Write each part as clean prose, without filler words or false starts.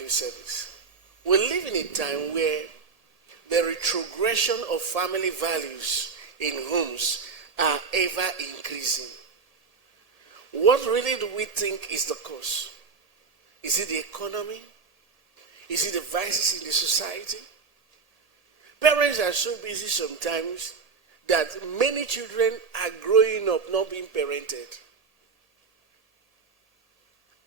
value service. We live in a time where the retrogression of family values in homes are ever increasing. What really do we think is the cause? Is it the economy? Is it the vices in the society? Parents are so busy sometimes that many children are growing up not being parented.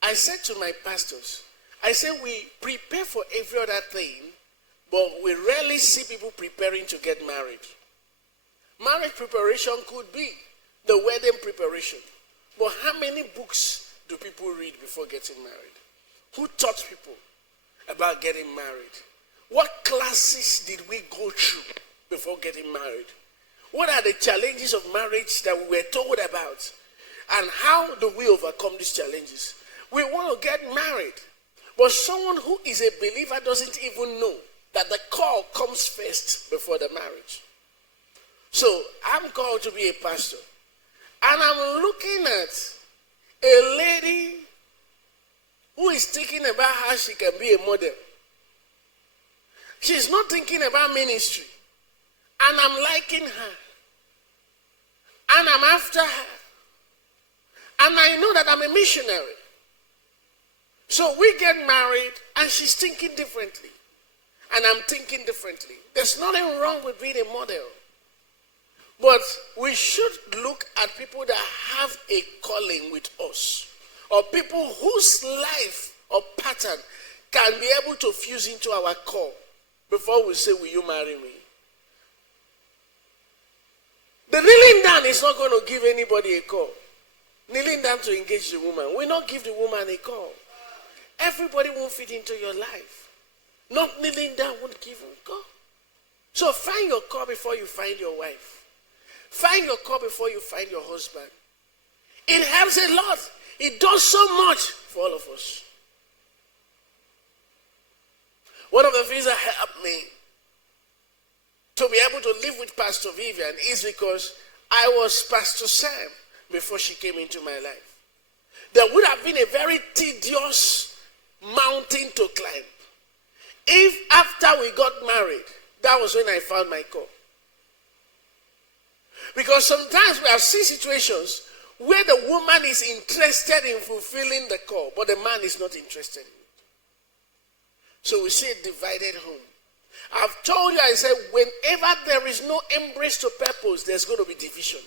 I said to my pastors, I said we prepare for every other thing, but we rarely see people preparing to get married. Marriage preparation could be the wedding preparation. But how many books do people read before getting married? Who taught people about getting married? What classes did we go through before getting married? What are the challenges of marriage that we were told about? And how do we overcome these challenges? We want to get married, but someone who is a believer doesn't even know that the call comes first before the marriage. So I'm called to be a pastor. And I'm looking at a lady who is thinking about how she can be a model. She's not thinking about ministry. And I'm liking her. And I'm after her. And I know that I'm a missionary. So we get married and she's thinking differently. And I'm thinking differently. There's nothing wrong with being a model. But we should look at people that have a calling with us. Or people whose life or pattern can be able to fuse into our call before we say, will you marry me? The kneeling down is not going to give anybody a call. Kneeling down to engage the woman will not give the woman a call. Everybody won't fit into your life. Not kneeling down won't give you a call. So find your call before you find your wife. Find your call before you find your husband. It helps a lot. It does so much for all of us. One of the things that helped me to be able to live with Pastor Vivian is because I was Pastor Sam before she came into my life. There would have been a very tedious mountain to climb. If after we got married, that was when I found my call. Because sometimes we have seen situations where the woman is interested in fulfilling the call, but the man is not interested in it. So we see a divided home. I've told you, I said, whenever there is no embrace to purpose, there's going to be division.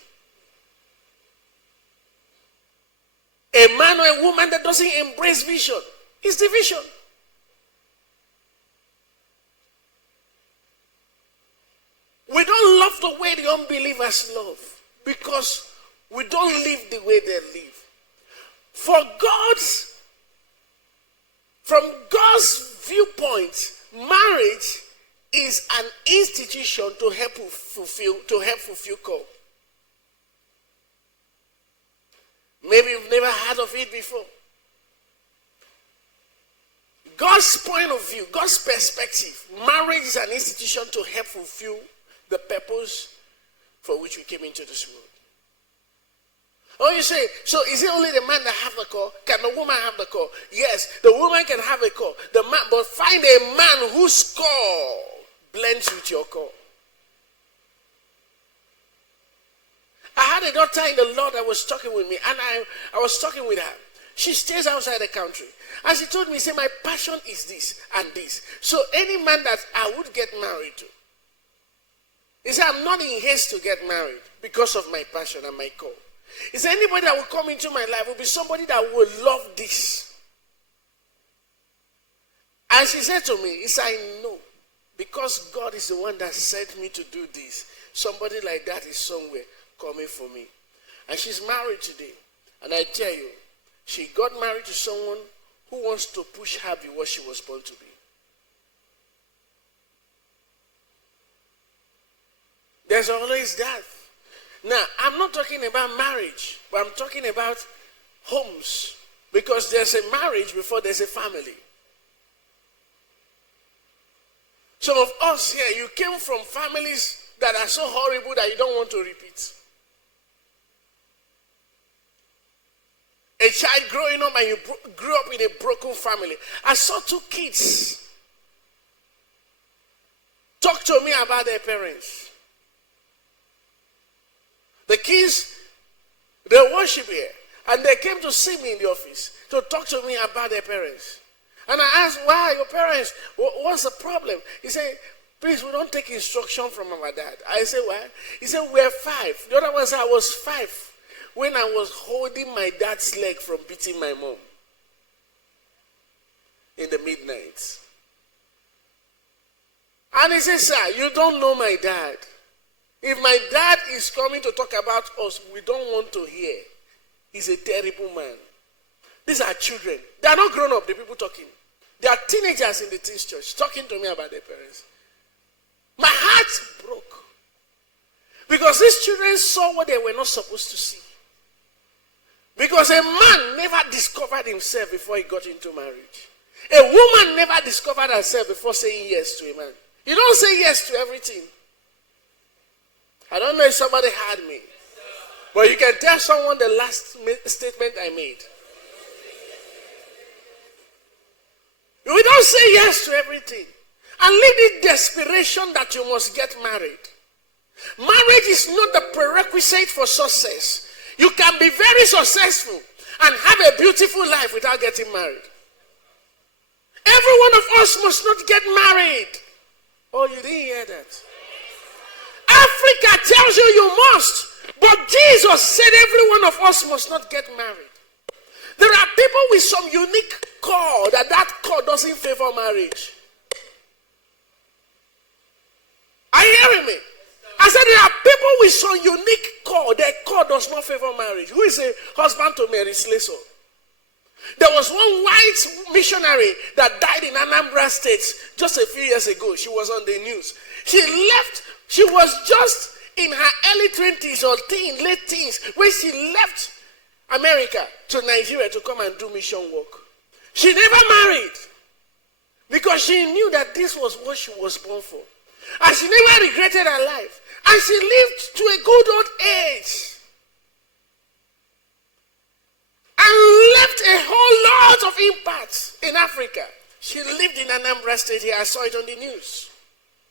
A man or a woman that doesn't embrace vision is division. We don't love the way the unbelievers love because we don't live the way they live. From God's viewpoint, marriage is an institution to help fulfill call. Maybe you've never heard of it before. God's point of view, God's perspective, marriage is an institution to help fulfill the purpose for which we came into this world. Oh, you say, so is it only the man that have the call? Can the woman have the call? Yes, the woman can have a call. The man, but find a man whose call blends with your call. I had a daughter in the Lord that was talking with me, and I was talking with her. She stays outside the country. And she told me, say, my passion is this and this. So any man that I would get married to, he said, I'm not in haste to get married because of my passion and my call. He said, anybody that will come into my life will be somebody that will love this. And she said to me, he said, I know, because God is the one that sent me to do this. Somebody like that is somewhere coming for me. And she's married today. And I tell you, she got married to someone who wants to push her be what she was born to be. There's always that. Now, I'm not talking about marriage, but I'm talking about homes. Because there's a marriage before there's a family. Some of us here, you came from families that are so horrible that you don't want to repeat. a child growing up and you grew up in a broken family. I saw two kids talk to me about their parents. The kids, they worship here. And they came to see me in the office to talk to me about their parents. And I asked, why your parents? What's the problem? He said, please, we don't take instruction from our dad. I said, why? He said, we're 5. The other one said, I was 5 when I was holding my dad's leg from beating my mom in the midnight. And he said, sir, you don't know my dad. If my dad is coming to talk about us, we don't want to hear. He's a terrible man. These are children. They are not grown up, the people talking. They are teenagers in the teens church talking to me about their parents. My heart broke. Because these children saw what they were not supposed to see. Because a man never discovered himself before he got into marriage. A woman never discovered herself before saying yes to a man. You don't say yes to everything. I don't know if somebody heard me. But you can tell someone the last statement I made. We don't say yes to everything. And live the desperation that you must get married. Marriage is not the prerequisite for success. You can be very successful and have a beautiful life without getting married. Every one of us must not get married. Oh, you didn't hear that? Africa tells you must. But Jesus said every one of us must not get married. There are people with some unique call that call doesn't favor marriage. Are you hearing me? I said there are people with some unique call. Their call does not favor marriage. Who is a husband to Mary Slessor? There was one white missionary that died in Anambra State just a few years ago. She was on the news. She left. She was just in her early 20s or late teens when she left America to Nigeria to come and do mission work. She never married because she knew that this was what she was born for. And she never regretted her life. And she lived to a good old age. And left a whole lot of impact in Africa. She lived in Anambra State here. I saw it on the news.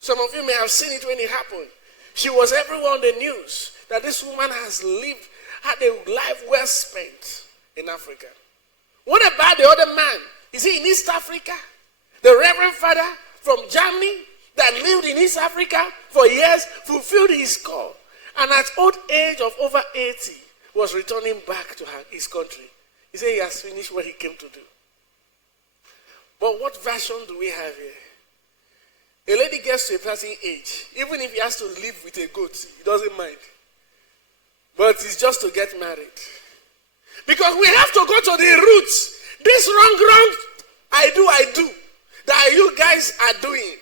Some of you may have seen it when it happened. She was everywhere on the news that this woman had a life well spent in Africa. What about the other man? Is he in East Africa? The Reverend Father from Germany that lived in East Africa for years, fulfilled his call, and at old age of over 80 was returning back to his country. He said he has finished what he came to do. But what version do we have here? A lady gets to a certain age, even if he has to live with a goat, he doesn't mind. But it's just to get married. Because we have to go to the roots. This wrong, I do, that you guys are doing.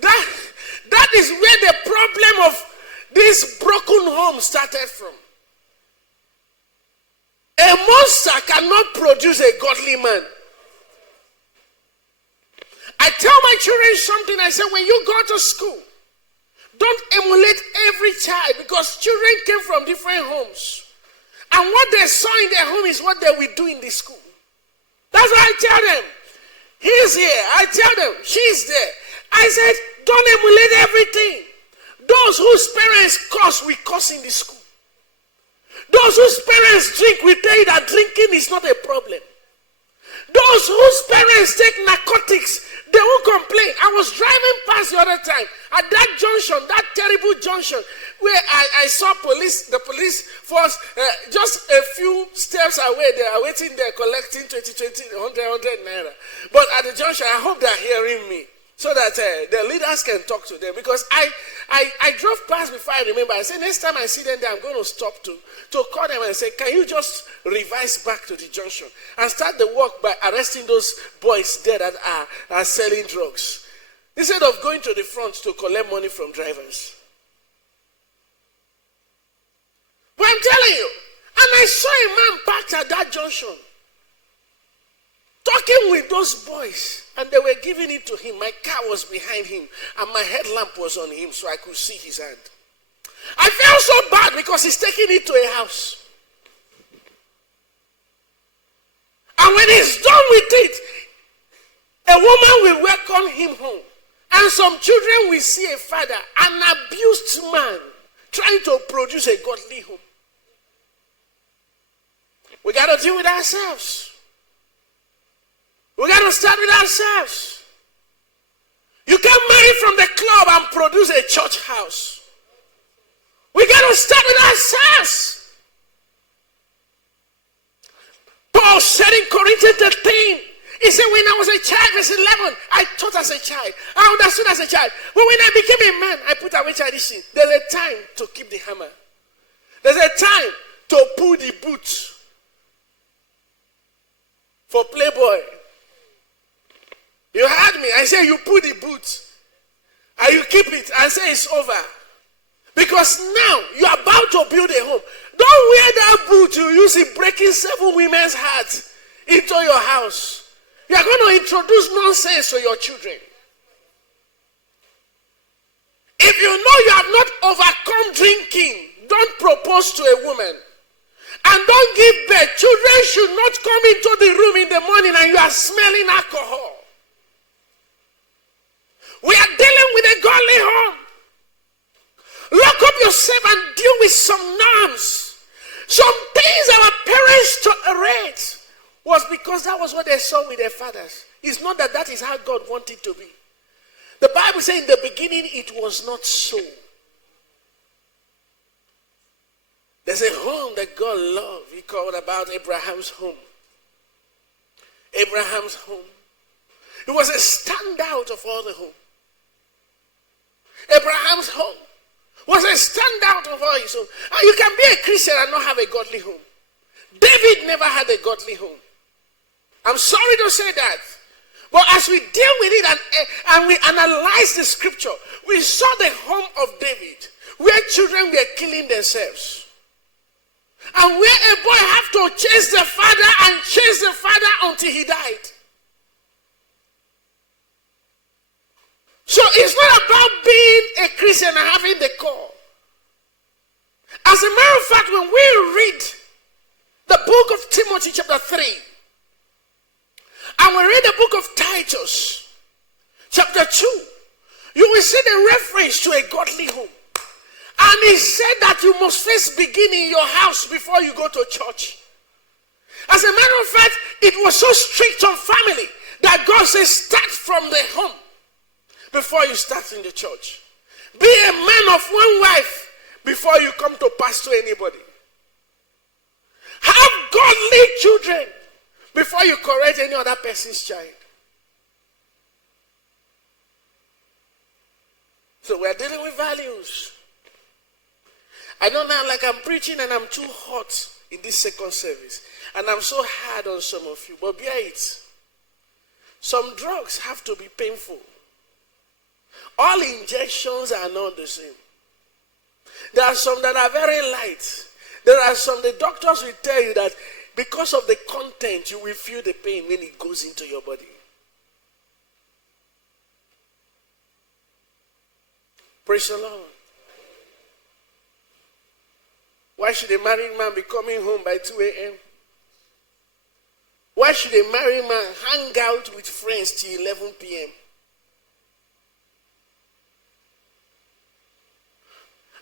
That is where the problem of this broken home started from. A monster cannot produce a godly man. I tell my children something. I say, when you go to school, don't emulate every child, because children came from different homes. And what they saw in their home is what they will do in the school. That's why I tell them, he's here. I tell them, she's there. I said, don't emulate everything. Those whose parents curse, we curse in the school. Those whose parents drink, we tell you that drinking is not a problem. Those whose parents take narcotics, they won't complain. I was driving past the other time at that junction, that terrible junction, where I saw the police force just a few steps away. They are waiting there collecting 100 naira. But at the junction, I hope they are hearing me, so that the leaders can talk to them. Because I drove past before I remember. I said, next time I see them there, I'm going to stop to call them and say, can you just revise back to the junction and start the work by arresting those boys there that are selling drugs, instead of going to the front to collect money from drivers. But I'm telling you, and I saw a man parked at that junction, talking with those boys, and they were giving it to him. My car was behind him, and my headlamp was on him, so I could see his hand. I felt so bad because he's taking it to a house. And when he's done with it, a woman will welcome him home. And some children will see a father, an abused man, trying to produce a godly home. We got to deal with ourselves. We got to start with ourselves. You can't marry from the club and produce a church house. We got to start with ourselves. Paul said in Corinthians 13, he said, when I was a child, verse 11, I taught as a child. I understood as a child. But when I became a man, I put away tradition. There's a time to keep the hammer. There's a time to pull the boot. For Playboy. You heard me. I say you put the boot. And you keep it and say it's over. Because now you are about to build a home. Don't wear that boot you use in breaking 7 women's hearts into your house. You are going to introduce nonsense to your children. If you know you have not overcome drinking, don't propose to a woman. And don't give birth. Children should not come into the room in the morning and you are smelling alcohol. We are dealing with a godly home. Lock up yourself and deal with some norms. Some things our parents tolerate was because that was what they saw with their fathers. It's not that that is how God wanted it to be. The Bible says in the beginning it was not so. There's a home that God loved. He called about Abraham's home. Abraham's home. It was a standout of all the home. Abraham's home was a standout of all his home. And you can be a Christian and not have a godly home. David never had a godly home. I'm sorry to say that. But as we deal with it and we analyze the scripture, we saw the home of David, where children were killing themselves. And where a boy have to chase the father and chase the father until he died. So it's not about being a Christian and having the call. As a matter of fact, when we read the book of Timothy chapter 3, and we read the book of Titus chapter 2, you will see the reference to a godly home. And he said that you must first begin in your house before you go to church. As a matter of fact, it was so strict on family that God says start from the home before you start in the church. Be a man of one wife before you come to pastor anybody. Have godly children before you correct any other person's child. So we're dealing with values. I know now, like I'm preaching and I'm too hot in this second service. And I'm so hard on some of you. But bear it. Some drugs have to be painful. All injections are not the same. There are some that are very light. There are some, the doctors will tell you that because of the content, you will feel the pain when it goes into your body. Praise the Lord. Why should a married man be coming home by 2 a.m.? Why should a married man hang out with friends till 11 p.m.?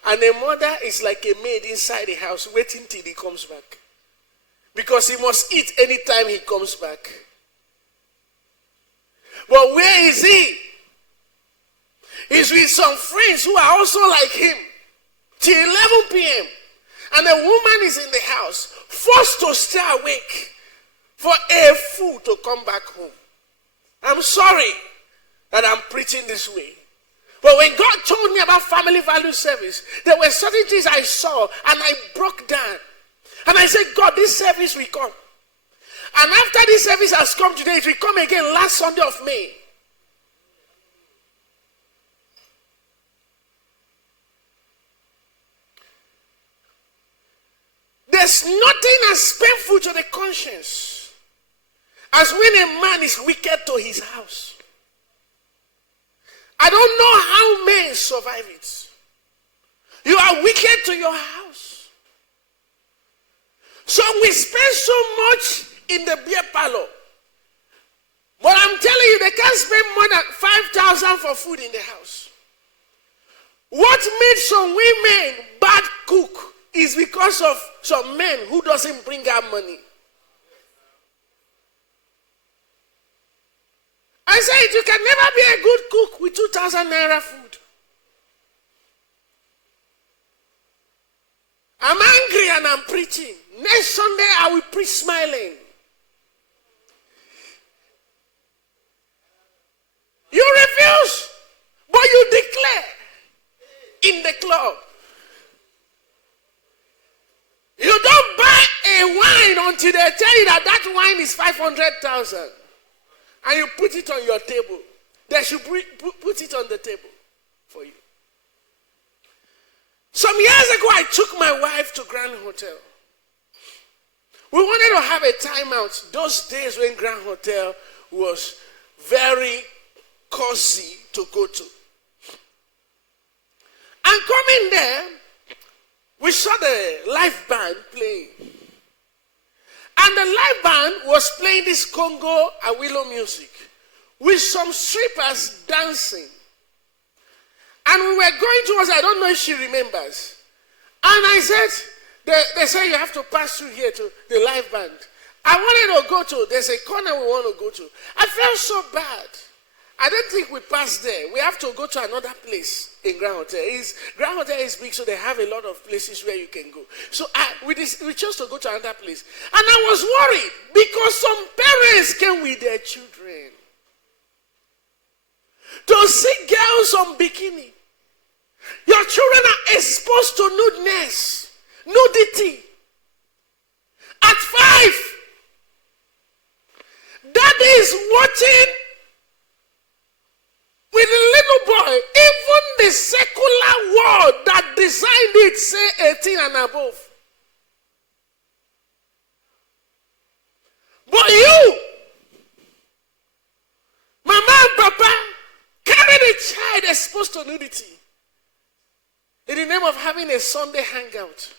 And a mother is like a maid inside the house waiting till he comes back. Because he must eat anytime he comes back. But where is he? He's with some friends who are also like him till 11 p.m. And a woman is in the house, forced to stay awake for a fool to come back home. I'm sorry that I'm preaching this way. But when God told me about family value service, there were certain things I saw and I broke down. And I said, God, this service will come. And after this service has come today, it will come again last Sunday of May. There's nothing as painful to the conscience as when a man is wicked to his house. I don't know how men survive it. You are wicked to your house. So we spend so much in the beer parlor. But I'm telling you, they can't spend more than 5,000 for food in the house. What made some women bad cook is because of some men who doesn't bring out money. I said, you can never be a good cook with 2,000 naira food. I'm angry and I'm preaching. Next Sunday, I will preach smiling. You refuse, but you declare in the club. You don't buy a wine until they tell you that that wine is 500,000. And you put it on your table. They should put it on the table for you. Some years ago, I took my wife to Grand Hotel. We wanted to have a timeout. Those days when Grand Hotel was very cozy to go to. And coming there, we saw the live band playing. And the live band was playing this Congo Awilo music with some strippers dancing. And we were going towards, I don't know if she remembers. And I said, they said you have to pass through here to the live band. I wanted to go to, there's a corner we want to go to. I felt so bad. I don't think we passed there. We have to go to another place in Grand Hotel. Grand Hotel is big, so they have a lot of places where you can go. So we chose to go to another place. And I was worried because some parents came with their children to see girls on bikini. Your children are exposed to nudeness, nudity. At 5, daddy is watching with a little boy. Even the secular world that designed it say 18 and above. But you, mama and papa, carry the child exposed to nudity in the name of having a Sunday hangout.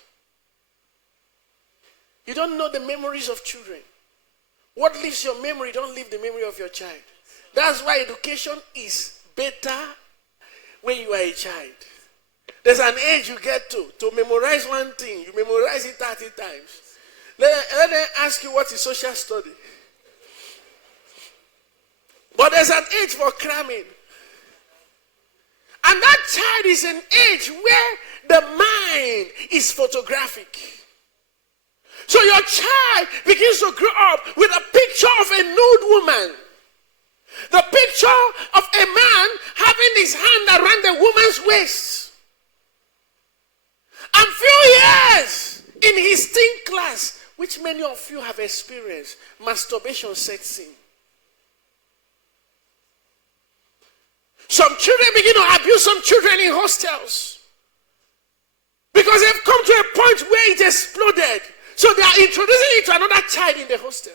You don't know the memories of children. What leaves your memory, don't leave the memory of your child. That's why education is better when you are a child. There's an age you get to memorize one thing. You memorize it 30 times. Let them ask you what is social study. But there's an age for cramming. And that child is an age where the mind is photographic. So your child begins to grow up with a picture of a nude woman. The picture of a man having his hand around the woman's waist. And few years in his teen class, which many of you have experienced, masturbation sets in. Some children begin to abuse some children in hostels. Because they've come to a point where it exploded. So they are introducing it to another child in the hostel.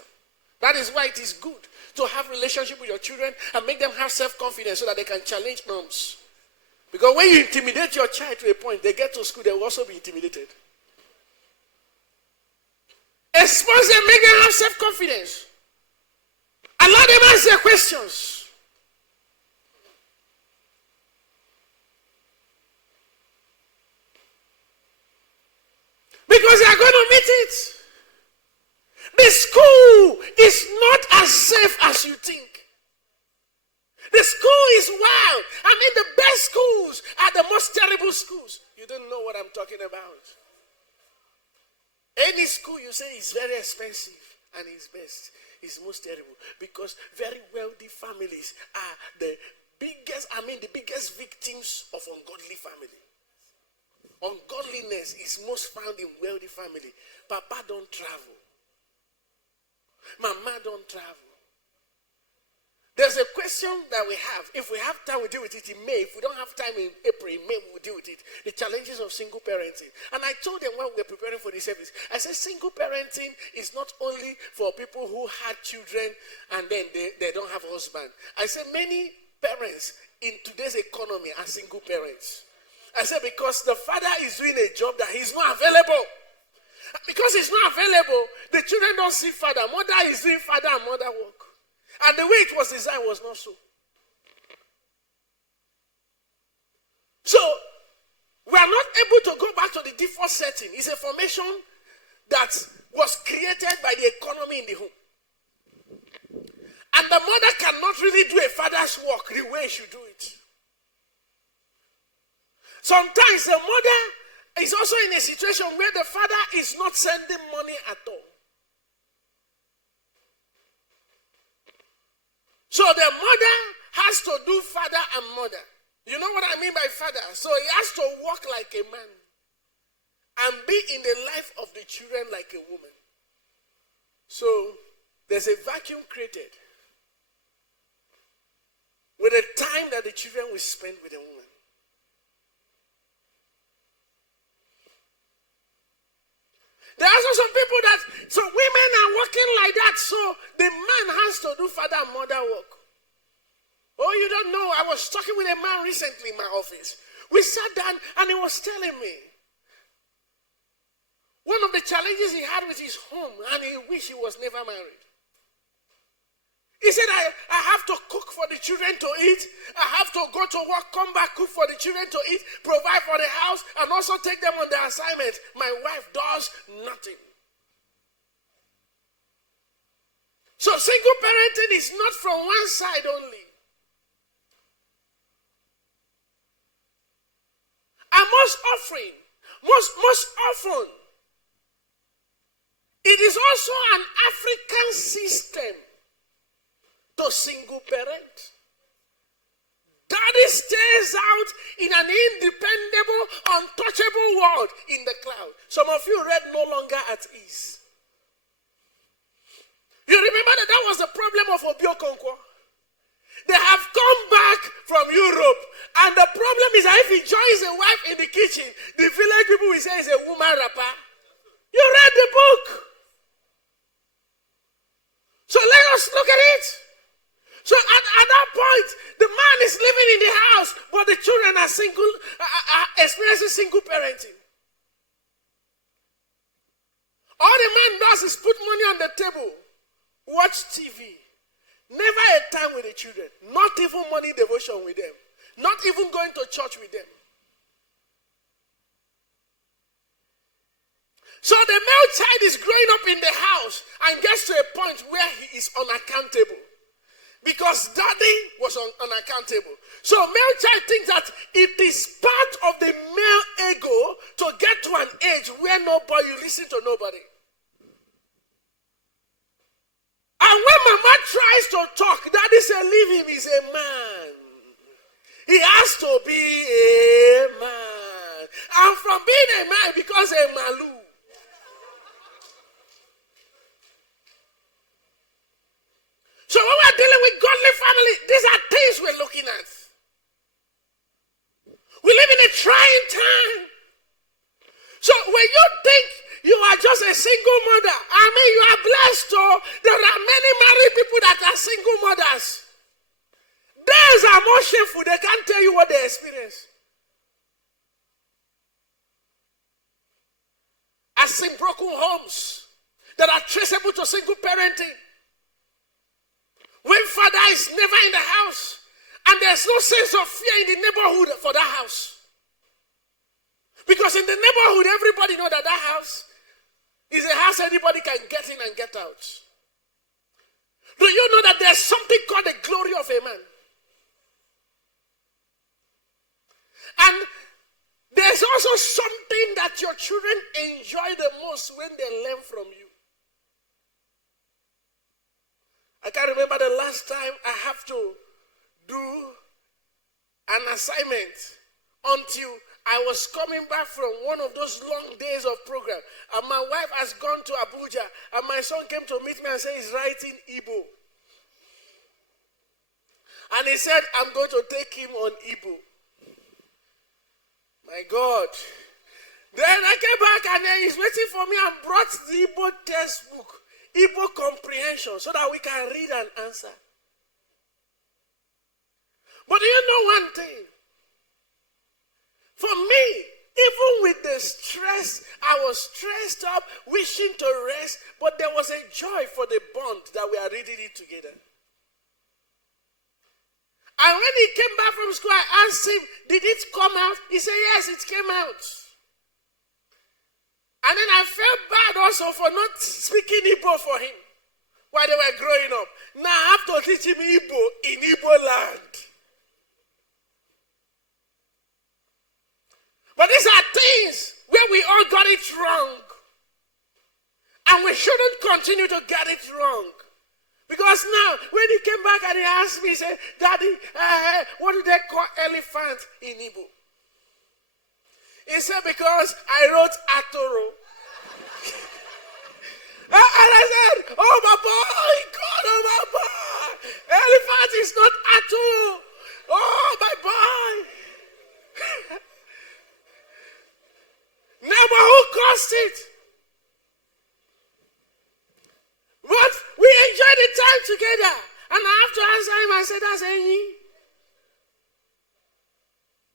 That is why it is good to have relationship with your children and make them have self-confidence so that they can challenge norms. Because when you intimidate your child to a point, they get to school, they will also be intimidated. Expose them, make them have self-confidence. Allow them ask their questions. Because they are going to meet it. The school is not as safe as you think. The school is wild. I mean, the best schools are the most terrible schools. You don't know what I'm talking about. Any school you say is very expensive and is best is most terrible. Because very wealthy families are the biggest victims of ungodly family. Ungodliness is most found in wealthy family. Papa don't travel. Mama don't travel. There's a question that we have. If we have time, we'll deal with it in May. If we don't have time in April, in May, we'll deal with it. The challenges of single parenting. And I told them while we were preparing for the service, I said single parenting is not only for people who had children and then they don't have a husband. I said many parents in today's economy are single parents. I said because the father is doing a job that he's not available. because it's not available, the children don't see father. Mother is doing father and mother work. And the way it was designed was not so. So, we are not able to go back to the default setting. It's a formation that was created by the economy in the home. And the mother cannot really do a father's work the way she should do it. Sometimes the mother is also in a situation where the father is not sending money at all. So the mother has to do father and mother. You know what I mean by father? So he has to walk like a man and be in the life of the children like a woman. So there's a vacuum created with the time that the children will spend with a woman. There are also some people that, so women are working like that, so the man has to do father and mother work. Oh, you don't know, I was talking with a man recently in my office. We sat down and he was telling me one of the challenges he had with his home, and he wished he was never married. He said, I have to cook for the children to eat. I have to go to work, come back, cook for the children to eat, provide for the house, and also take them on their assignment. My wife does nothing. So single parenting is not from one side only. And most often, it is also an African system to single parent. Daddy stays out in an independable, untouchable world in the cloud. Some of you read No Longer at Ease. You remember that was the problem of Obiakonkwo. They have come back from Europe, and the problem is that if he joins a wife in the kitchen, the village people will say he's a woman rapper. You read the book. So let us look at it. So at that point, the man is living in the house, but the children are experiencing single parenting. All the man does is put money on the table, watch TV. Never a time with the children. Not even money devotion with them. Not even going to church with them. So the male child is growing up in the house and gets to a point where he is unaccountable. Because daddy was unaccountable. So male child thinks that it is part of the male ego to get to an age where you listen to nobody. And when mama tries to talk, daddy says, leave him, he's a man. He has to be a man. And from being a man, he becomes a malu. So when we're dealing with godly family, these are things we're looking at. We live in a trying time. So when you think you are just a single mother, I mean you are blessed, oh, there are many married people that are single mothers. Theirs are more shameful, they can't tell you what they experience. I've seen broken homes that are traceable to single parenting. When father is never in the house, and there's no sense of fear in the neighborhood for that house. Because in the neighborhood, everybody knows that house is a house anybody can get in and get out. Do you know that there's something called the glory of a man? And there's also something that your children enjoy the most when they learn from you. I can't remember the last time I have to do an assignment until I was coming back from one of those long days of program. And my wife has gone to Abuja. And my son came to meet me and said he's writing Igbo. And he said, I'm going to take him on Igbo. My God. Then I came back and then he's waiting for me and brought the Igbo textbook. Igbo comprehension, so that we can read and answer. But do you know one thing? For me, Even with the stress, I was stressed up, wishing to rest, but there was a joy for the bond that we are reading it together. And when he came back from school, I asked him, did it come out? He said, yes, it came out. And then I felt bad also for not speaking Igbo for him while they were growing up. Now I have to teach him Igbo in Igbo land. But these are things where we all got it wrong. And we shouldn't continue to get it wrong. Because now, when he came back and he asked me, he said, Daddy, what do they call elephant in Igbo? He said, because I wrote Atoro. And I said, oh, my boy, God, oh, my boy. Elephant is not Atoro. Oh, my boy. Now, but who caused it? But we enjoyed the time together. And I have to answer him, I said, that's Enyi.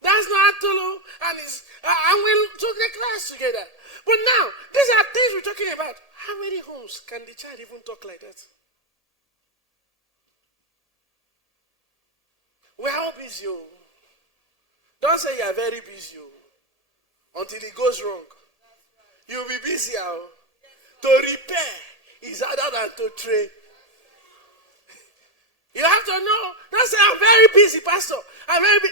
That's not Atulu. And we took the class together. But now, these are things we're talking about. How many homes can the child even talk like that? We're all busy. Oh. Don't say you're very busy. Oh. Until it goes wrong. You'll be busy. Oh. To repair is harder than to train. You have to know. Don't say, I'm very busy, Pastor.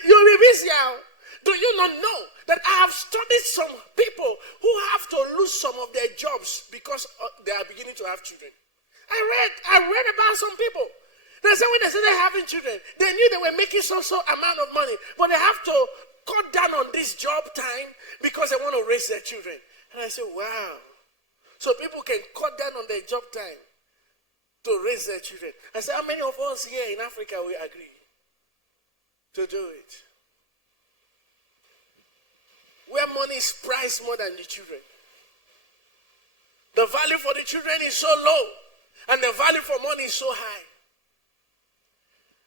You'll be busy. Oh. Do you not know that I have studied some people who have to lose some of their jobs because they are beginning to have children? I read about some people. They said when they said they're having children, they knew they were making so amount of money, but they have to cut down on this job time because they want to raise their children. And I said, wow. So people can cut down on their job time to raise their children. I said, how many of us here in Africa will agree to do it? Where money is priced more than the children. The value for the children is so low, and the value for money is so high.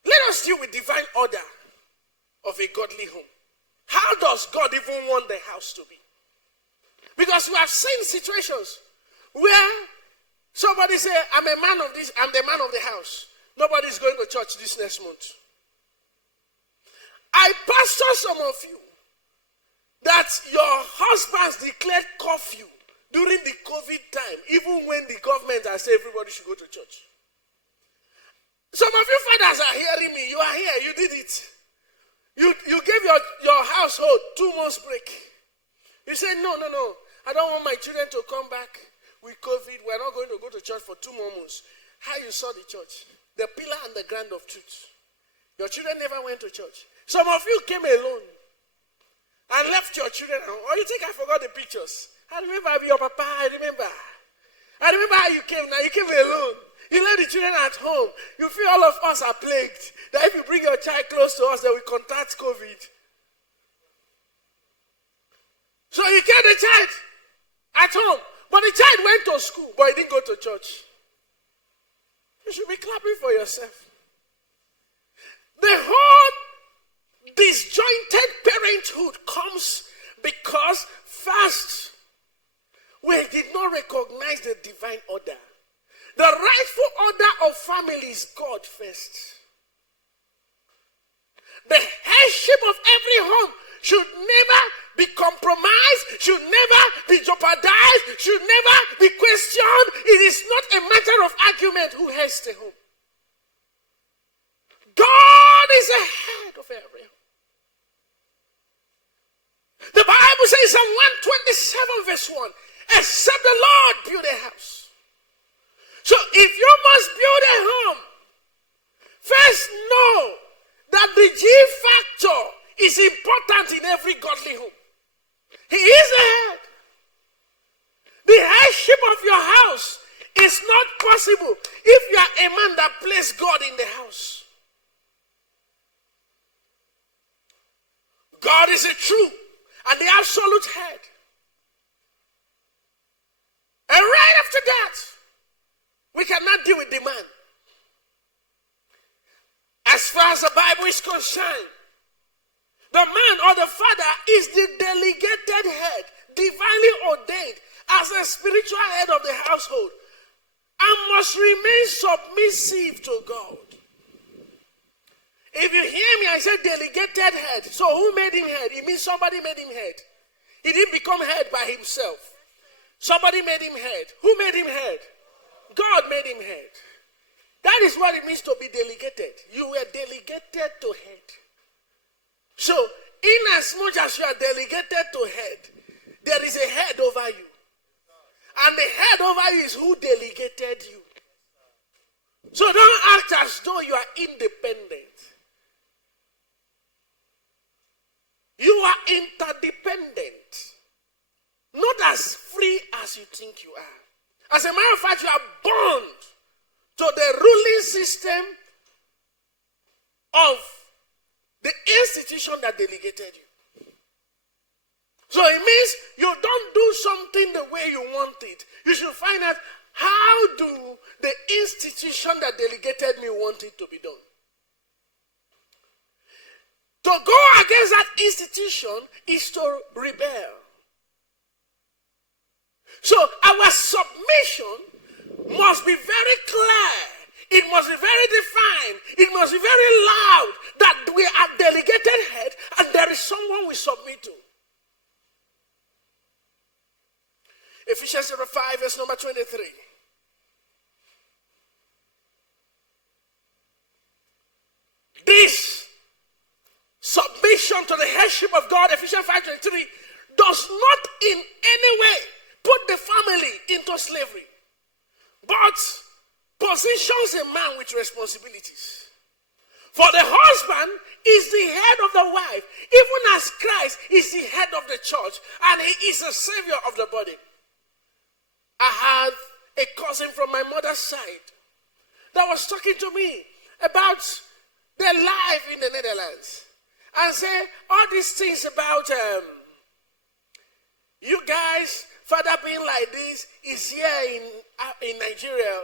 Let us deal with divine order of a godly home. How does God even want the house to be? Because we have seen situations where somebody say, I'm a man of this, I'm the man of the house. Nobody's going to church this next month. I pastor some of you that your husbands declared curfew during the COVID time, even when the government has said everybody should go to church. Some of you fathers are hearing me. You are here. You did it. You gave your household 2 months break. You said, no. I don't want my children to come back with COVID. We're not going to go to church for 2 more months. How you saw the church? The pillar and the ground of truth. Your children never went to church. Some of you came alone and left your children. Or you think I forgot the pictures? I remember your papa. I remember how you came. Now you came alone. You left the children at home. You feel all of us are plagued. That if you bring your child close to us, they will contact COVID. So you kept the child at home. But the child went to school, but he didn't go to church. You should be clapping for yourself. The whole disjointed parenthood comes because first, we did not recognize the divine order. The rightful order of family is God first. The headship of every home should never be compromised, should never be jeopardized, should never be questioned. It is not a matter of argument who heads the home. God is the head of every home. The Bible says in Psalm 127 verse 1, except the Lord build a house. So if you must build a home, first know that the G factor is important in every godly home. He is the head. The headship of your house is not possible if you are a man that places God in the house. God is a true and the absolute head. And right after that, we cannot deal with the man. As far as the Bible is concerned, The man or the father is the delegated head, divinely ordained as a spiritual head of the household, and must remain submissive to God. If you hear me, I said delegated head. So who made him head? It means somebody made him head. He didn't become head by himself. Somebody made him head. Who made him head? God made him head. That is what it means to be delegated. You were delegated to head. So, in as much as you are delegated to head, there is a head over you. And the head over you is who delegated you. So don't act as though you are independent. You are interdependent. Not as free as you think you are. As a matter of fact, you are bound to the ruling system of the institution that delegated you. So it means you don't do something the way you want it. You should find out, how do the institution that delegated me want it to be done? To go against that institution is to rebel. So our submission must be very clear. It must be very defined. It must be very loud that we are delegated head and there is someone we submit to. Ephesians chapter 5, verse number 23. This submission to the headship of God, Ephesians 5:23, does not in any way put the family into slavery, but positions a man with responsibilities. For the husband is the head of the wife, even as Christ is the head of the church, and he is the savior of the body. I have a cousin from my mother's side that was talking to me about their life in the Netherlands, and say all these things about you guys, father being like this is here in Nigeria.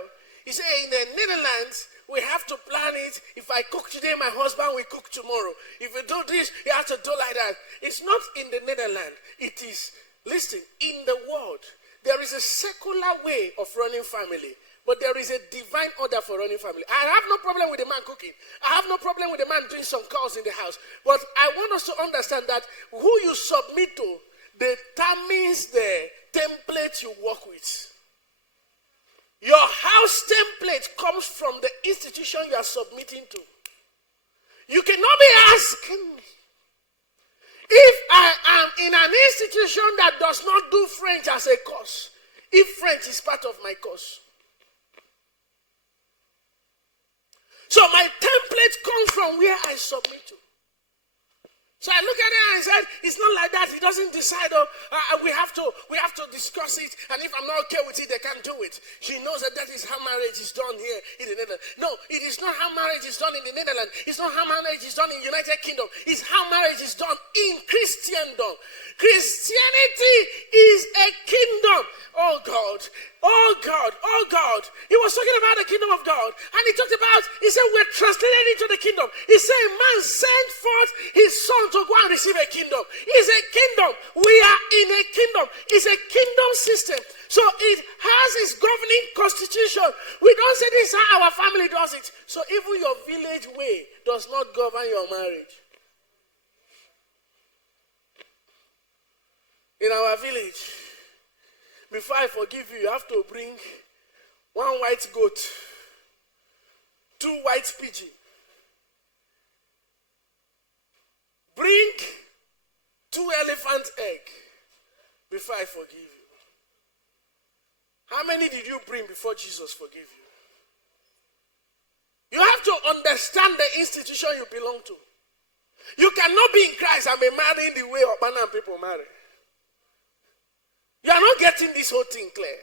He said in the Netherlands, we have to plan it. If I cook today, my husband will cook tomorrow. If you do this, you have to do like that. It's not in the Netherlands. It is, listen, in the world. There is a secular way of running family, but there is a divine order for running family. I have no problem with the man cooking. I have no problem with the man doing some chores in the house. But I want us to understand that who you submit to determines the template you work with. Your house template comes from the institution you are submitting to. You cannot be asking me, if I am in an institution that does not do French as a course, if French is part of my course. So my template comes from where I submit to. So I look at it and I said, it's not like that. He doesn't decide, we have to discuss it. And if I'm not okay with it, they can't do it. She knows that is how marriage is done here in the Netherlands. No, it is not how marriage is done in the Netherlands. It's not how marriage is done in the United Kingdom. It's how marriage is done in Christendom. Christianity is a kingdom. Oh God, oh God, oh God. He was talking about the kingdom of God. And he talked about, he said, we're translated into the kingdom. He said, man sent forth his son to go and receive a kingdom. It's a kingdom. We are in a kingdom. It's a kingdom system. So it has its governing constitution. We don't say this is how our family does it. So even your village way does not govern your marriage. In our village, before I forgive you, you have to bring 1 white goat, 2 white pigeon. Bring 2 elephant eggs before I forgive you. How many did you bring before Jesus forgave you? You have to understand the institution you belong to. You cannot be in Christ and be marrying the way Obanan people marry. You are not getting this whole thing clear.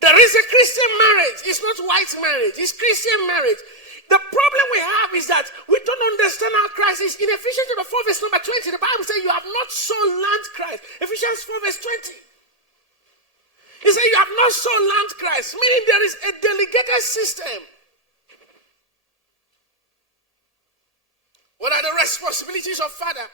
There is a Christian marriage. It's not white marriage. It's Christian marriage. The problem we have is that we don't understand our Christ is. In Ephesians chapter 4 verse number 20, the Bible says you have not so learned Christ. Ephesians 4 verse 20. He said you have not so learned Christ, meaning there is a delegated system. What are the responsibilities of father.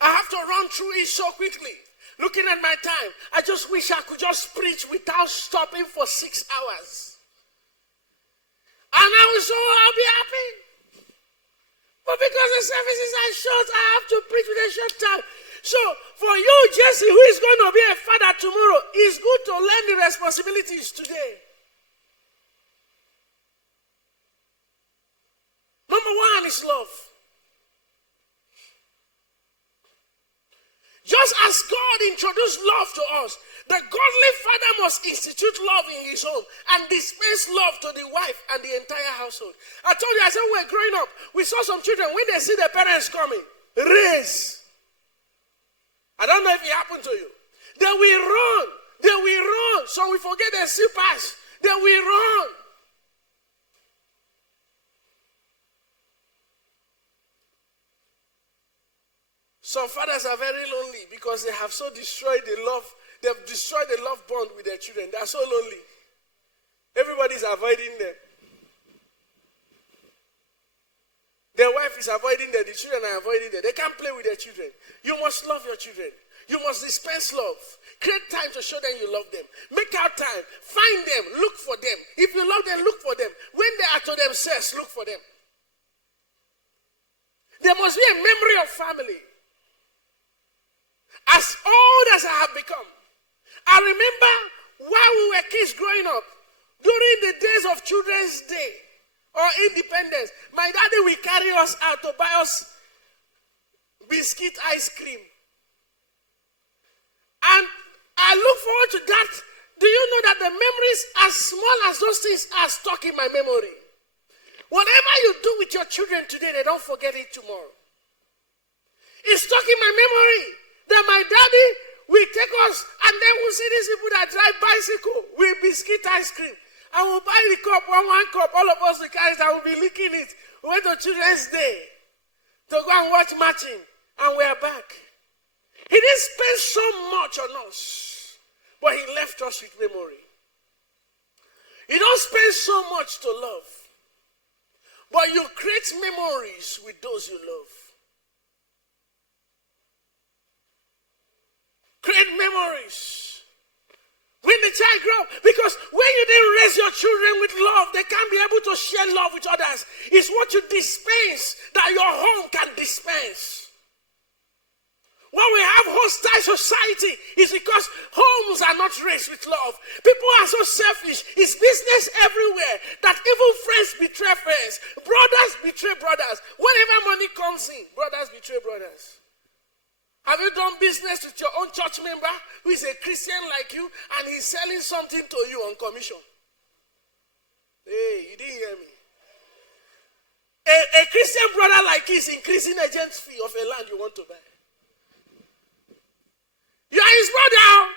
I have to run through it so quickly. Looking at my time, I just wish I could just preach without stopping for 6 hours. And I'll be happy. But because the services are short, I have to preach with a short time. So, for you, Jesse, who is going to be a father tomorrow, it's good to learn the responsibilities today. Number one is love. Just as God introduced love to us, the godly father must institute love in his home and dispense love to the wife and the entire household. I told you, I said when we were growing up, we saw some children, when they see their parents coming, race. I don't know if it happened to you. They will run. They will run. So we forget their slippers. They will run. Some fathers are very lonely because they have so destroyed the love. They have destroyed the love bond with their children. They are so lonely. Everybody is avoiding them. Their wife is avoiding them. The children are avoiding them. They can't play with their children. You must love your children. You must dispense love. Create time to show them you love them. Make out time. Find them. Look for them. If you love them, look for them. When they are to themselves, look for them. There must be a memory of family. As old as I have become, I remember while we were kids growing up, during the days of Children's Day or Independence, my daddy will carry us out to buy us biscuit ice cream. And I look forward to that. Do you know that the memories, as small as those things, are stuck in my memory? Whatever you do with your children today, they don't forget it tomorrow. It's stuck in my memory. That my daddy will take us, and then we'll see these people that drive bicycle with biscuit ice cream. And we'll buy the cup, one cup, all of us will carry it, and we'll be licking it. We went to Children's Day to go and watch matching, and we are back. He didn't spend so much on us, but he left us with memory. You don't spend so much to love, but you create memories with those you love. Create memories. When the child grows, because when you didn't raise your children with love, they can't be able to share love with others. It's what you dispense that your home can dispense. When we have hostile society, it's because homes are not raised with love. People are so selfish. It's business everywhere that even friends betray friends. Brothers betray brothers. Whenever money comes in, brothers betray brothers. Have you done business with your own church member who is a Christian like you and he's selling something to you on commission? Hey, you didn't hear me. A Christian brother like you is increasing agent's fee of a land you want to buy. You are his brother.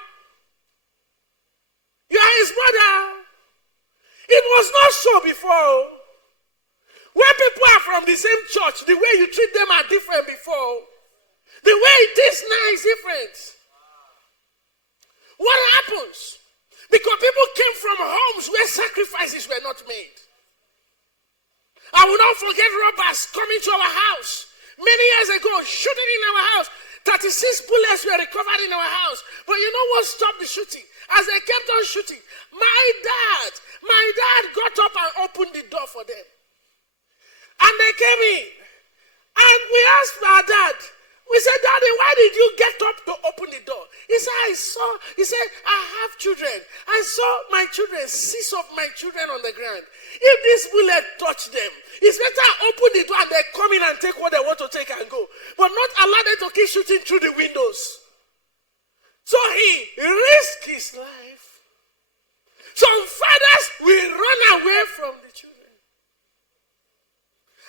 You are his brother. It was not so before. When people are from the same church, the way you treat them are different before. The way it is now is different. What happens? Because people came from homes where sacrifices were not made. I will not forget robbers coming to our house many years ago, shooting in our house. 36 bullets were recovered in our house. But you know what stopped the shooting? As they kept on shooting, my dad got up and opened the door for them. And they came in. And we asked our dad, we said, Daddy, why did you get up to open the door? He said, I have children. I saw my children, 6 of my children on the ground. If this bullet touch them, it's better I open the door and they come in and take what they want to take and go. But not allow them to keep shooting through the windows. So he risked his life. Some fathers will run away from the children.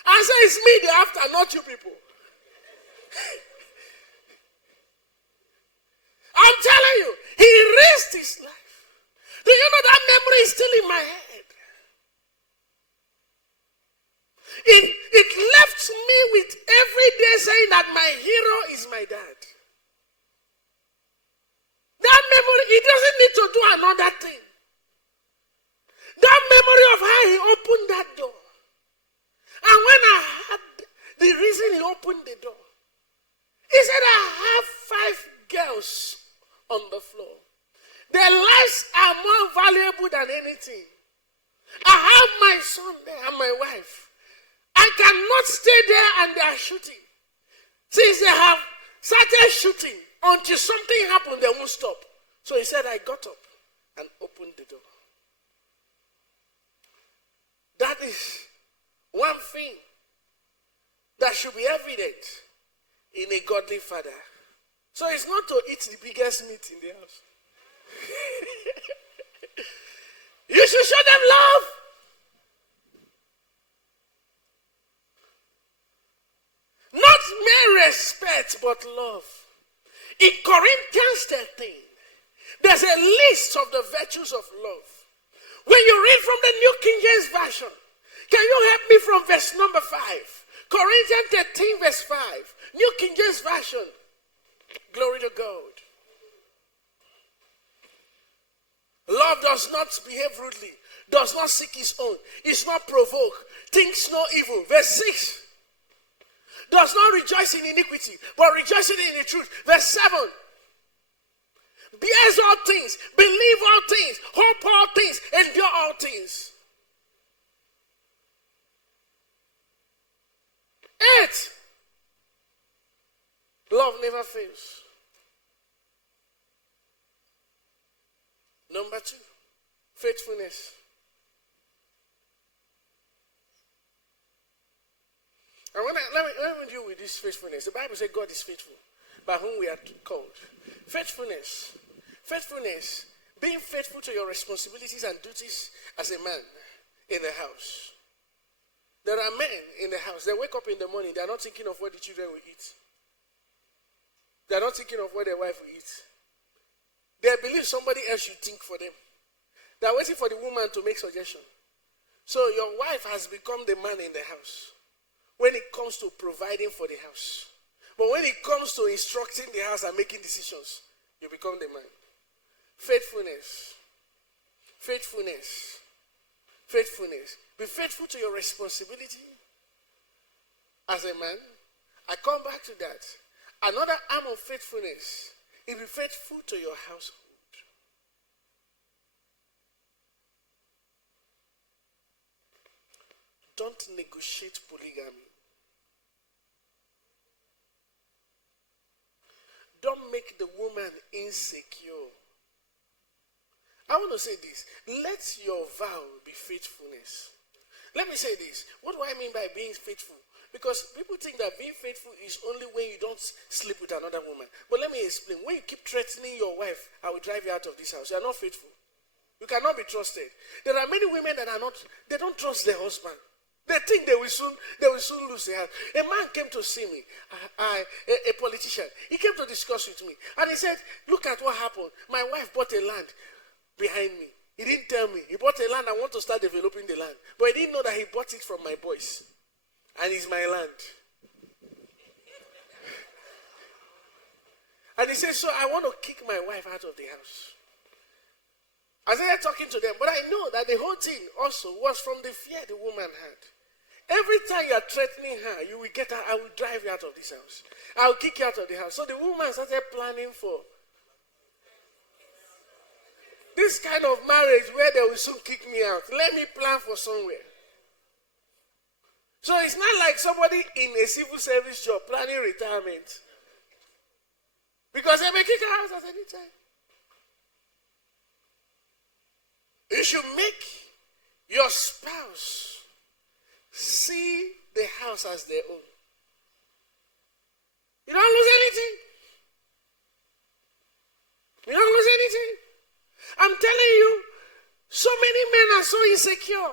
And say, it's me they're after, not you people. I'm telling you, he risked his life. Do you know that memory is still in my head? It left me with every day saying that my hero is my dad. That memory, he doesn't need to do another thing. That memory of how he opened that door. And when I reason he opened the door. He said, I have 5 girls on the floor. Their lives are more valuable than anything. I have my son there and my wife. I cannot stay there and they are shooting. Since they have started shooting, until something happened, they won't stop. So he said, I got up and opened the door. That is one thing that should be evident in a godly father. So it's not to eat the biggest meat in the house. You should show them love. Not mere respect, but love. In Corinthians 13, there's a list of the virtues of love. When you read from the New King James Version, can you help me from verse number 5? Corinthians 13 verse 5. New King James Version. Glory to God. Love does not behave rudely, does not seek his own, is not provoked, thinks no evil. Verse 6. Does not rejoice in iniquity, but rejoicing in the truth. Verse 7. Bears all things, believe all things, hope all things, endure all things. 8. Love never fails. Number 2, faithfulness. And let me deal with this faithfulness. The Bible says God is faithful, by whom we are called. Faithfulness. Faithfulness. Being faithful to your responsibilities and duties as a man in the house. There are men in the house. They wake up in the morning. They are not thinking of what the children will eat. They are not thinking of what their wife will eat. They believe somebody else should think for them. They are waiting for the woman to make suggestion. So your wife has become the man in the house when it comes to providing for the house. But when it comes to instructing the house and making decisions, you become the man. Faithfulness. Faithfulness. Faithfulness. Be faithful to your responsibility as a man. I come back to that. Another arm of faithfulness is be faithful to your household. Don't negotiate polygamy. Don't make the woman insecure. I want to say this. Let your vow be faithfulness. Let me say this. What do I mean by being faithful? Because people think that being faithful is only when you don't sleep with another woman. But let me explain. When you keep threatening your wife, I will drive you out of this house. You are not faithful. You cannot be trusted. There are many women that are not, they don't trust their husband. They think they will soon lose their house. A man came to see me, a politician. He came to discuss with me. And he said, look at what happened. My wife bought a land behind me. He didn't tell me. He bought a land and want to start developing the land. But he didn't know that he bought it from my boys. And it's my land. And he said, so I want to kick my wife out of the house. I started talking to them, but I know that the whole thing also was from the fear the woman had. Every time you are threatening her, you will get her, I will drive you out of this house. I will kick you out of the house. So the woman started planning for this kind of marriage where they will soon kick me out. Let me plan for somewhere. So it's not like somebody in a civil service job planning retirement. Because they may kick her out at any time. You should make your spouse see the house as their own. You don't lose anything. You don't lose anything. I'm telling you, so many men are so insecure.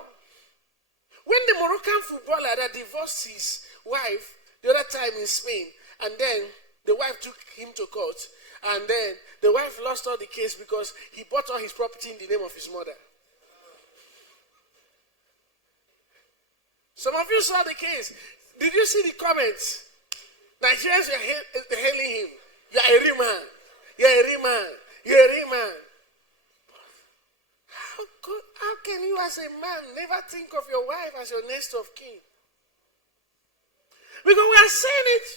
When the Moroccan footballer that divorced his wife the other time in Spain, and then the wife took him to court, and then the wife lost all the case because he bought all his property in the name of his mother. Some of you saw the case. Did you see the comments? Nigerians are hailing him. You are a real man. You are a real man. You are a real man. How can you as a man never think of your wife as your next of kin? Because we are saying it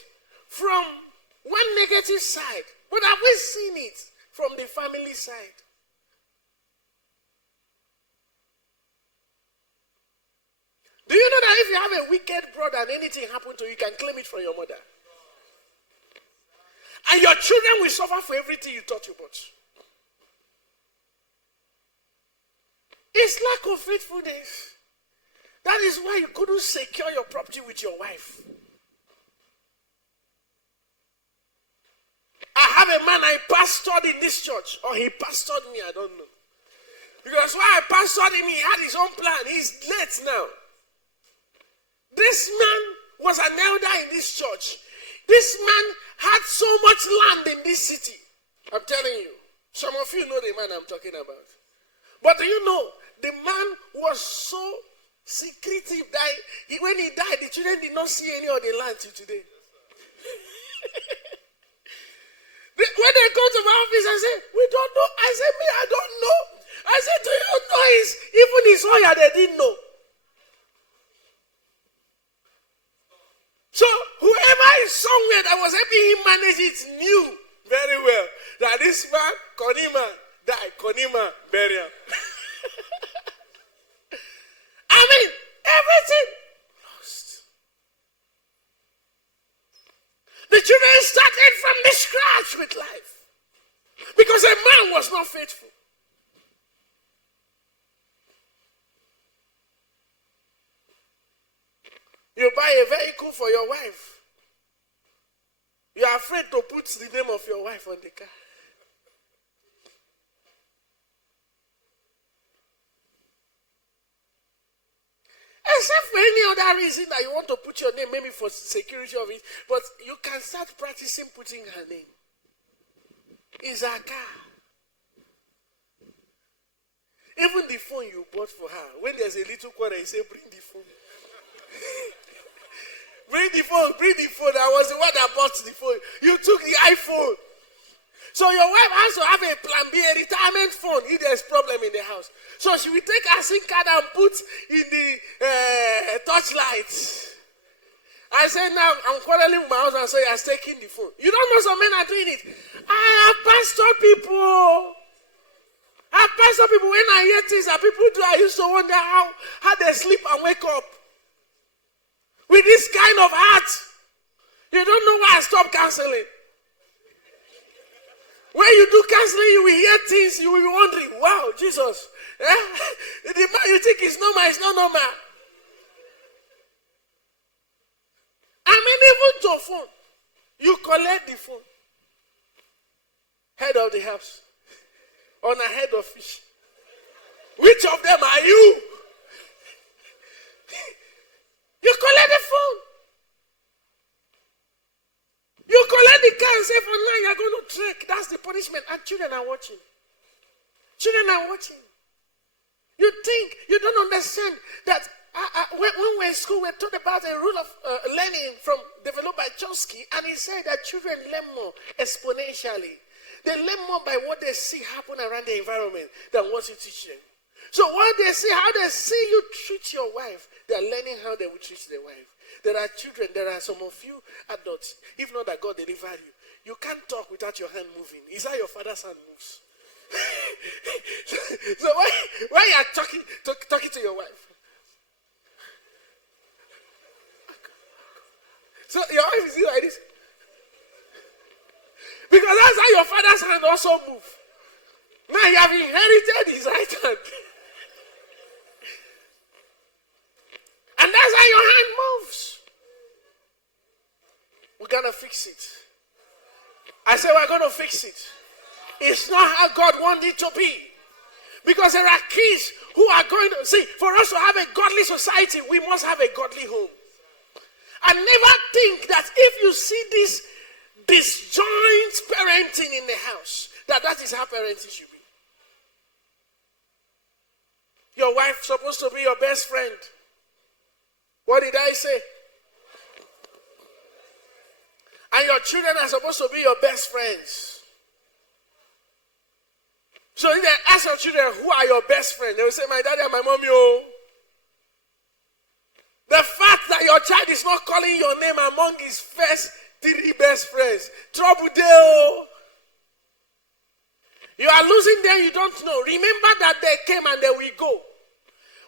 from one negative side. But have we seen it from the family side? Do you know that if you have a wicked brother and anything happen to you, you can claim it from your mother? And your children will suffer for everything you taught you about. It's lack of faithfulness. That is why you couldn't secure your property with your wife. I have a man I pastored in this church, or he pastored me, I don't know. Because while I pastored him, he had his own plan. He's late now. This man was an elder in this church. This man had so much land in this city. I'm telling you. Some of you know the man I'm talking about. But do you know, the man was so secretive that when he died, the children did not see any of the land till today. When they come to my office, I say, we don't know. I say, me, I don't know. I said, do you know even his lawyer, they didn't know. So whoever is somewhere that was helping him manage it knew very well that this man, Konima, died. Konima, burial. I mean, everything lost. The children started from the scratch with life. Because a man was not faithful. You buy a vehicle for your wife. You are afraid to put the name of your wife on the car. Except for any other reason that you want to put your name, maybe for security of it, but you can start practicing putting her name. It's her car. Even the phone you bought for her, when there's a little quarter, you say, bring the phone. Bring the phone. I was the one that bought the phone. You took the iPhone. So your wife has to have a plan B, a retirement phone, if there's problem in the house. So she will take her SIM card and put in the torchlight. I said, now I'm quarreling with my husband, so he has taken the phone. You don't know some men are doing it. I have pastored people. When I hear things that people do, I used to wonder how they sleep and wake up. With this kind of heart. You don't know why I stopped counseling. When you do counseling, you will hear things, you will be wondering, wow, Jesus. The man you think is normal, it's not normal. I mean, even to phone. You collect the phone. Head of the house. On a head of fish. Which of them are you? You collect the phone. You collect the car and say, for now you're going to trek. That's the punishment. And children are watching. You think, you don't understand that when we're in school, we're taught about a rule of learning developed by Chomsky. And he said that children learn more exponentially. They learn more by what they see happen around the environment than what you teach them. So what they see, how they see you treat your wife, they're learning how they will treat their wife. There are children, there are some of you adults, if not that God delivered you, you can't talk without your hand moving. Is that your father's hand moves? So why you are talking to your wife? So your wife is like this. Because that's how your father's hand also moves. Now you have inherited his right hand. And that's how your hand moves. We're going to fix it. I said we're going to fix it. It's not how God wanted it to be. Because there are kids who are going to... See, for us to have a godly society, we must have a godly home. And never think that if you see this disjoint parenting in the house, that is how parenting should be. Your wife is supposed to be your best friend. What did I say? And your children are supposed to be your best friends. So if they ask your children, who are your best friends? They will say, my daddy and my mommy. Oh. The fact that your child is not calling your name among his first 3 best friends, trouble there. You are losing them, you don't know. Remember that they came and they will go.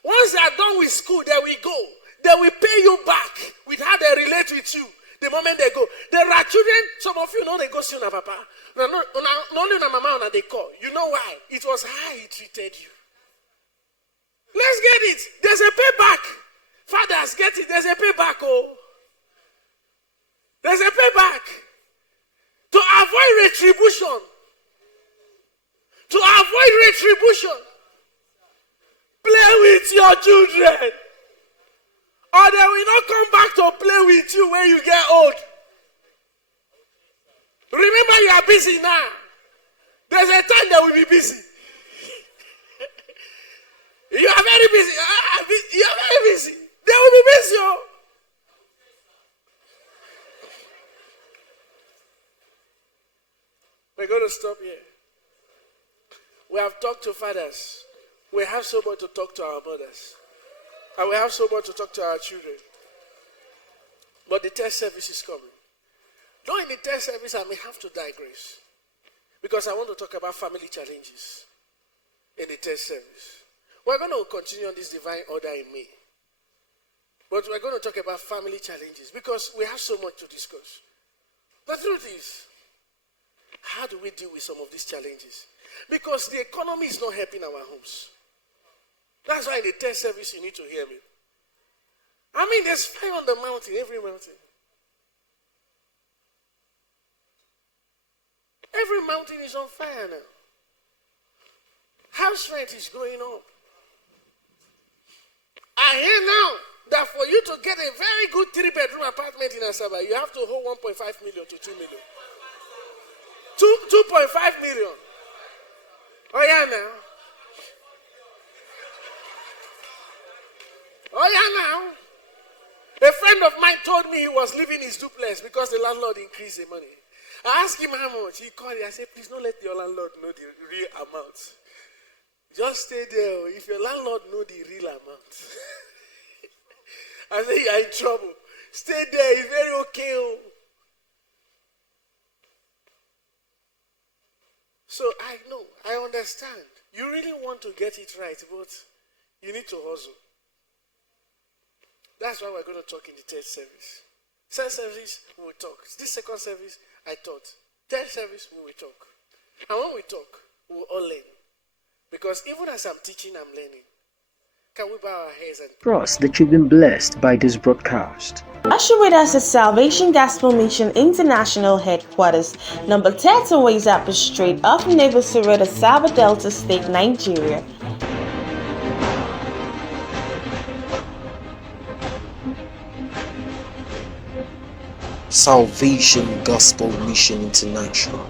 Once they are done with school, they will go. They will pay you back with how they relate with you the moment they go. There are children, some of you know they go see your papa. Not only your mama, they call. You know why? It was how he treated you. Let's get it. There's a payback. Fathers, get it. There's a payback. Oh. There's a payback. To avoid retribution. To avoid retribution. Play with your children. Or they will not come back to play with you when you get old. Remember, you are busy now. There's a time they will be busy. You are very busy. You are very busy. They will be busy. Oh. We're going to stop here. We have talked to fathers. We have so much to talk to our mothers. And we have so much to talk to our children. But the test service is coming. Though in the test service, I may have to digress. Because I want to talk about family challenges in the test service. We're going to continue on this divine order in May. But we're going to talk about family challenges because we have so much to discuss. The truth is, how do we deal with some of these challenges? Because the economy is not helping our homes. That's why in the test service you need to hear me. I mean, there's fire on the mountain, every mountain. Every mountain is on fire now. House rent is going up. I hear now that for you to get a very good 3-bedroom apartment in Asaba, you have to hold 1.5 million to 2 million. 2.5 million. Oh yeah now. Oh yeah now. A friend of mine told me he was living his duplex because the landlord increased the money. I asked him how much. He called me. I said, please don't let your landlord know the real amount. Just stay there. If your landlord know the real amount. I said, you are in trouble. Stay there. It's very okay. Oh. So I know. I understand. You really want to get it right, but you need to hustle. That's why we're going to talk in the third service. Third service, we will talk. This second service, I taught. Third service, we will talk. And when we talk, we will all learn. Because even as I'm teaching, I'm learning. Can we bow our heads and trust that you've been blessed by this broadcast? Usher with us at Salvation Gospel Mission International Headquarters, number 30 Ways Up Street off Naval Road, Asaba Delta State, Nigeria. Salvation Gospel Mission International.